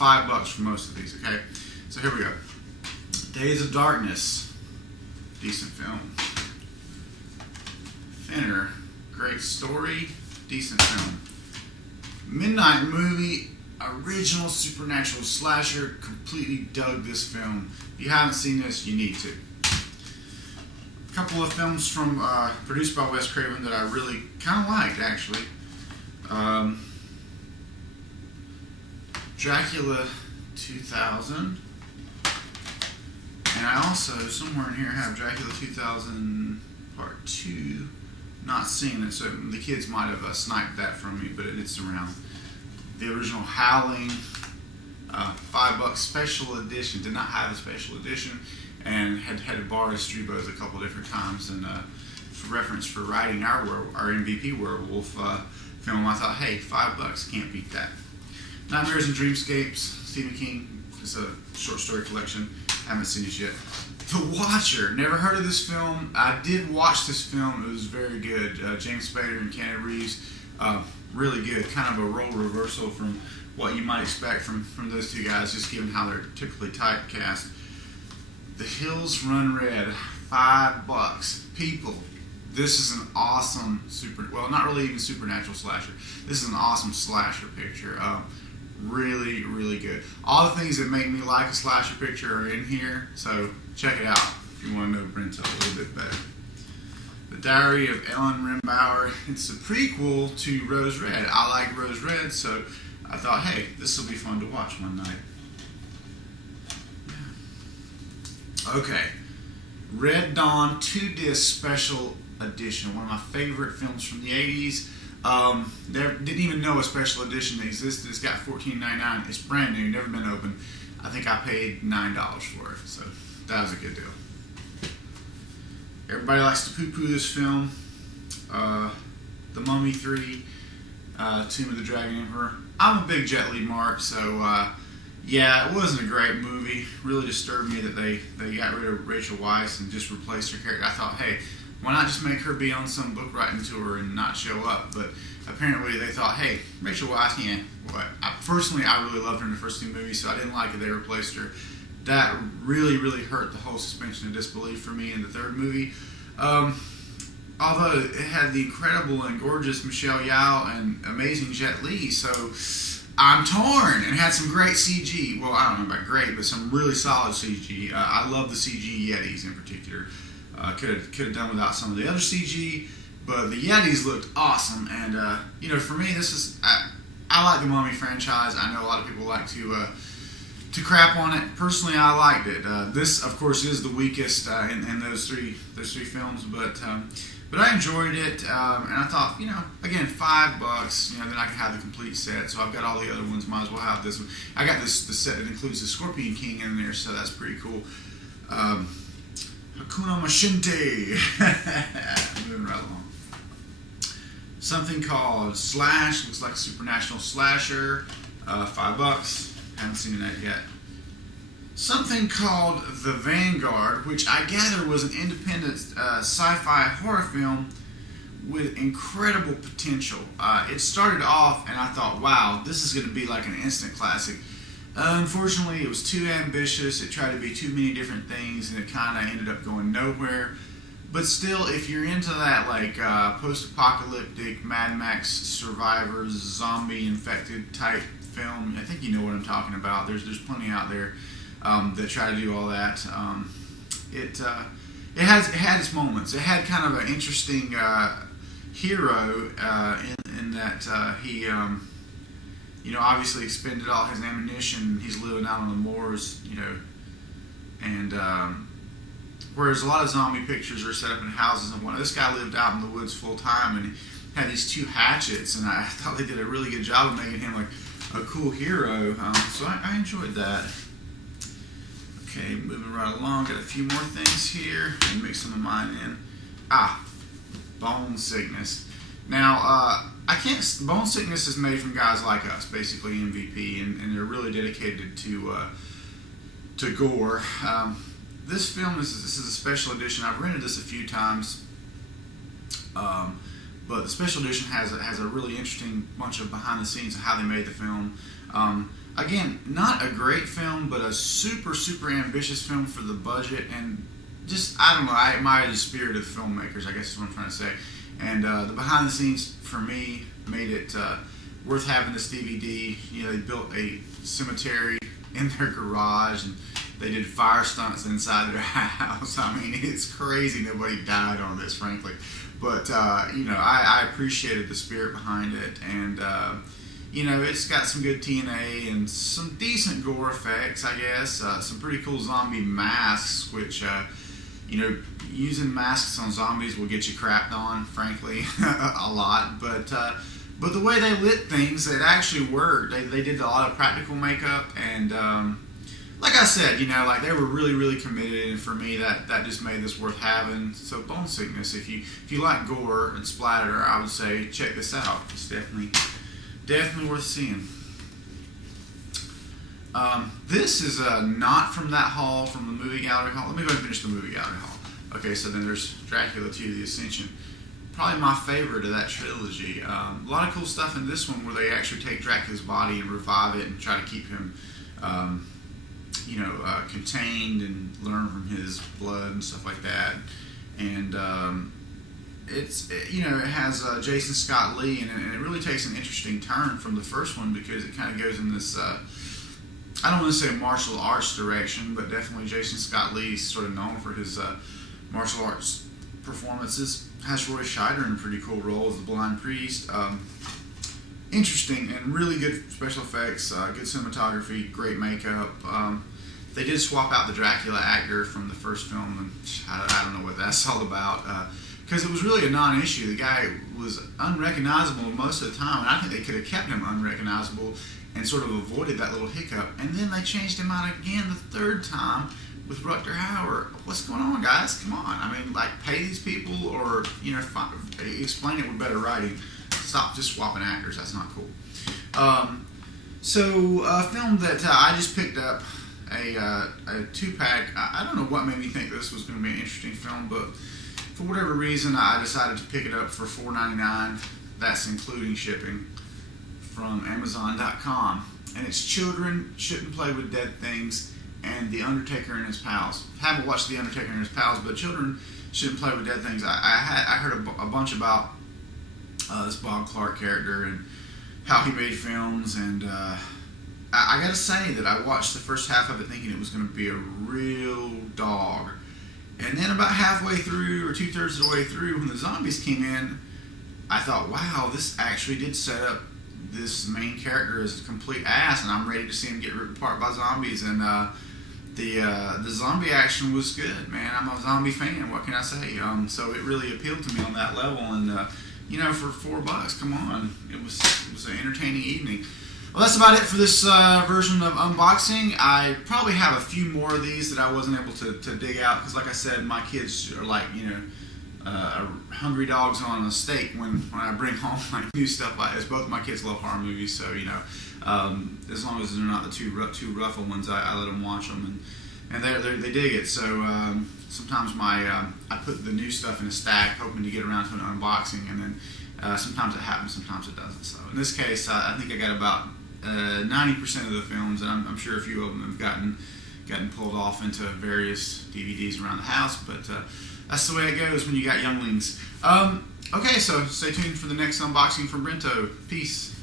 $5 for most of these. Okay, so here we go. Days of Darkness, decent film. Thinner, great story, decent film. Midnight Movie, original supernatural slasher. Completely dug this film. If you haven't seen this, you need to. A couple of films from produced by Wes Craven that I really kind of liked, actually. Dracula 2000, and I also somewhere in here have Dracula 2000 Part 2. Not seen it, so the kids might have sniped that from me, but it's around. The original Howling, $5 special edition. Did not have a special edition, and had to borrow Strebo's a couple different times. And for reference for writing our MVP werewolf film, I thought, hey, $5 can't beat that. Nightmares and Dreamscapes, Stephen King. It's a short story collection. Haven't seen it yet. The Watcher. Never heard of this film. I did watch this film. It was very good. James Spader and Keanu Reeves. Really good. Kind of a role reversal from what you might expect from those two guys, just given how they're typically typecast. The Hills Run Red. $5. People, this is an awesome well, not really even supernatural slasher. This is an awesome slasher picture. Really, really good. All the things that make me like a slasher picture are in here, so check it out if you want to know Brento a little bit better. The Diary of Ellen Rimbauer. It's a prequel to Rose Red. I like Rose Red, so I thought, hey, this will be fun to watch one night. Okay. Red Dawn 2-disc special edition. One of my favorite films from the 80s. Didn't even know a special edition existed. It's got $14.99. It's brand new, never been opened. I think I paid $9 for it, so that was a good deal. Everybody likes to poo-poo this film. The Mummy 3, Tomb of the Dragon Emperor. I'm a big Jet Li mark, so yeah, it wasn't a great movie. Really disturbed me that they got rid of Rachel Weisz and just replaced her character. I thought, hey, why not just make her be on some book writing tour and not show up? But apparently they thought, hey, Rachel Weisz, yeah, what? Personally, I really loved her in the first two movies, so I didn't like it. They replaced her. That really, really hurt the whole suspension of disbelief for me in the third movie. Although it had the incredible and gorgeous Michelle Yeoh and amazing Jet Li, so I'm torn. And had some great CG. Well, I don't know about great, but some really solid CG. I love the CG Yetis in particular. Could have done without some of the other CG, but the Yetis looked awesome. And for me, this is I like the Mummy franchise. I know a lot of people like to crap on it. Personally, I liked it. This, of course, is the weakest in those three films, but I enjoyed it. And I thought, again, $5. Then I can have the complete set. So I've got all the other ones. Might as well have this one. I got the set that includes the Scorpion King in there, so that's pretty cool. Hakuna Machinte. Moving right along. Something called Slash. Looks like a supernatural slasher. $5. Haven't seen that yet. Something called The Vanguard, which I gather was an independent sci-fi horror film with incredible potential. It started off and I thought, wow, this is going to be like an instant classic. Unfortunately, it was too ambitious. It tried to be too many different things, and it kind of ended up going nowhere. But still, if you're into that like post-apocalyptic Mad Max survivors, zombie-infected type film, I think you know what I'm talking about. There's plenty out there that try to do all that. It had its moments. It had kind of an interesting hero in that he. Obviously expended all his ammunition. He's living out on the moors, and whereas a lot of zombie pictures are set up in houses and whatnot, this guy lived out in the woods full time and had these 2 hatchets, and I thought they did a really good job of making him like a cool hero. So I enjoyed that. Okay, moving right along. Got a few more things here. And mix some of mine in. Bone Sickness. Now, Bone Sickness is made from guys like us, basically MVP, and they're really dedicated to gore. This film this is a special edition. I've rented this a few times, But the special edition has a really interesting bunch of behind the scenes of how they made the film. Again, not a great film, but a super, super ambitious film for the budget, and just, I don't know, I admire the spirit of the filmmakers, I guess is what I'm trying to say. And the behind the scenes, for me, made it worth having this DVD. You know, they built a cemetery in their garage, and they did fire stunts inside their house. I mean, it's crazy. Nobody died on this, frankly. But, you know, I appreciated the spirit behind it, and you know, it's got some good TNA and some decent gore effects, I guess. Some pretty cool zombie masks, which, you know, using masks on zombies will get you crapped on, frankly, a lot. But the way they lit things, it actually worked. They did a lot of practical makeup, and like I said, you know, like they were really, really committed. And for me, that just made this worth having. So, Bone Sickness, if you like gore and splatter, I would say check this out. It's definitely worth seeing. This is not from that hall, from the movie gallery hall. Let me go ahead and finish the movie gallery hall. Okay, so then there's Dracula 2, The Ascension. Probably my favorite of that trilogy. A lot of cool stuff in this one where they actually take Dracula's body and revive it and try to keep him, you know, contained and learn from his blood and stuff like that. And it's, you know, it has Jason Scott Lee, and it really takes an interesting turn from the first one because it kind of goes in this, I don't want to say martial arts direction, but definitely Jason Scott Lee is sort of known for his martial arts performances. Has Roy Scheider in a pretty cool role as the blind priest. Interesting and really good special effects, good cinematography, great makeup. They did swap out the Dracula actor from the first film, and I don't know what that's all about. Because it was really a non-issue. The guy was unrecognizable most of the time, and I think they could have kept him unrecognizable and sort of avoided that little hiccup. And then they changed him out again the third time with Rutger Hauer. What's going on, guys? Come on. I mean, like, pay these people, or, you know, explain it with better writing. Stop just swapping actors. That's not cool. So a film that I just picked up, a 2-pack. I don't know what made me think this was going to be an interesting film, but for whatever reason, I decided to pick it up for $4.99. That's including shipping, from Amazon.com. And it's Children Shouldn't Play with Dead Things and The Undertaker and His Pals. I haven't watched The Undertaker and His Pals, but Children Shouldn't Play with Dead Things. I heard a bunch about this Bob Clark character and how he made films, and I gotta say that I watched the first half of it thinking it was going to be a real dog. And then about halfway through, or 2/3 of the way through, when the zombies came in, I thought, wow, this actually did set up this main character as a complete ass, and I'm ready to see him get ripped apart by zombies. And the zombie action was good, man. I'm a zombie fan. What can I say? So it really appealed to me on that level. And you know, for $4, come on, it was an entertaining evening. Well, that's about it for this version of unboxing. I probably have a few more of these that I wasn't able to dig out because, like I said, my kids are like, you know, hungry dogs on a steak when I bring home like new stuff like this. Both of my kids love horror movies, so, you know, as long as they're not the too rough ones, I let them watch them, and they dig it. So sometimes I put the new stuff in a stack, hoping to get around to an unboxing, and then sometimes it happens, sometimes it doesn't. So in this case, I think I got about 90% of the films, and I'm sure a few of them have gotten pulled off into various DVDs around the house, but that's the way it goes when you got younglings. Okay, so stay tuned for the next unboxing from Brento. Peace.